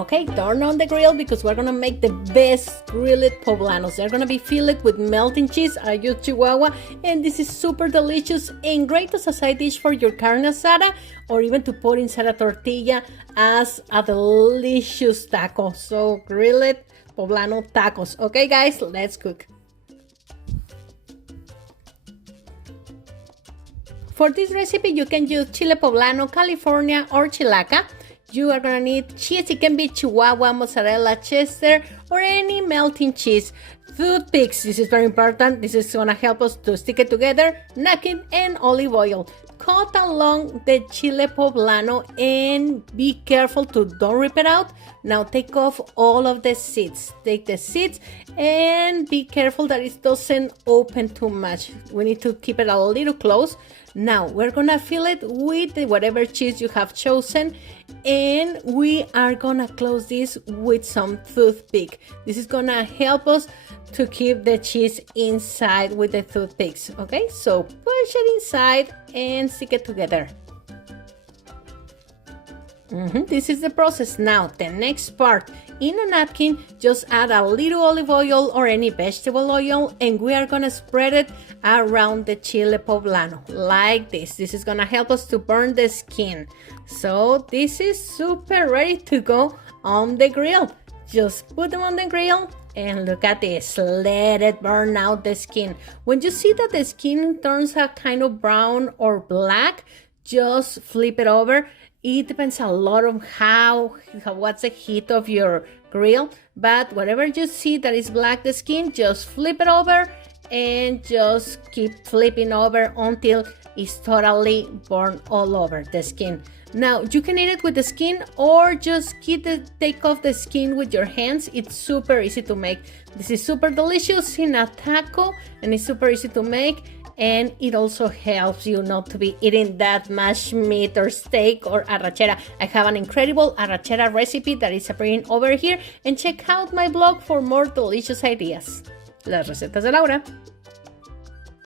Okay, turn on the grill because we're gonna make the best grilled poblanos. They're gonna be filled with melting cheese. I use Chihuahua, and this is super delicious and great as a side dish for your carne asada, or even to put inside a tortilla as a delicious taco. So grilled poblano tacos. Okay, guys, let's cook. For this recipe, you can use chile poblano, California, or chilaca. You are gonna need cheese. It can be Chihuahua, mozzarella, Chester, or any melting cheese. Toothpicks, this is very important. This is gonna help us to stick it together. Napkin and olive oil. Cut along the chile poblano and be careful to don't rip it out. Now take off all of the seeds. Take the seeds and be careful that it doesn't open too much. We need to keep it a little close. Now we're gonna fill it with whatever cheese you have chosen, and we are gonna close this with some toothpick. This is gonna help us to keep the cheese inside with the toothpicks. Okay, so push it inside and stick it together. This is the process. Now the next part, in a napkin, just add a little olive oil or any vegetable oil, and we are gonna spread it around the chile poblano like this. This is gonna help us to burn the skin. So this is super ready to go on the grill. Just put them on the grill and look at this. Let it burn out the skin. When you see that the skin turns a kind of brown or black, just flip it over. It depends a lot on what's the heat of your grill, but whatever you see that is black the skin, just flip it over and just keep flipping over until it's totally burned all over the skin. Now you can eat it with the skin or just take off the skin with your hands. It's super easy to make. This is super delicious in a taco, and it's super easy to make. And it also helps you not to be eating that much meat or steak or arrachera. I have an incredible arrachera recipe that is appearing over here, and check out my blog for more delicious ideas. Las recetas de Laura.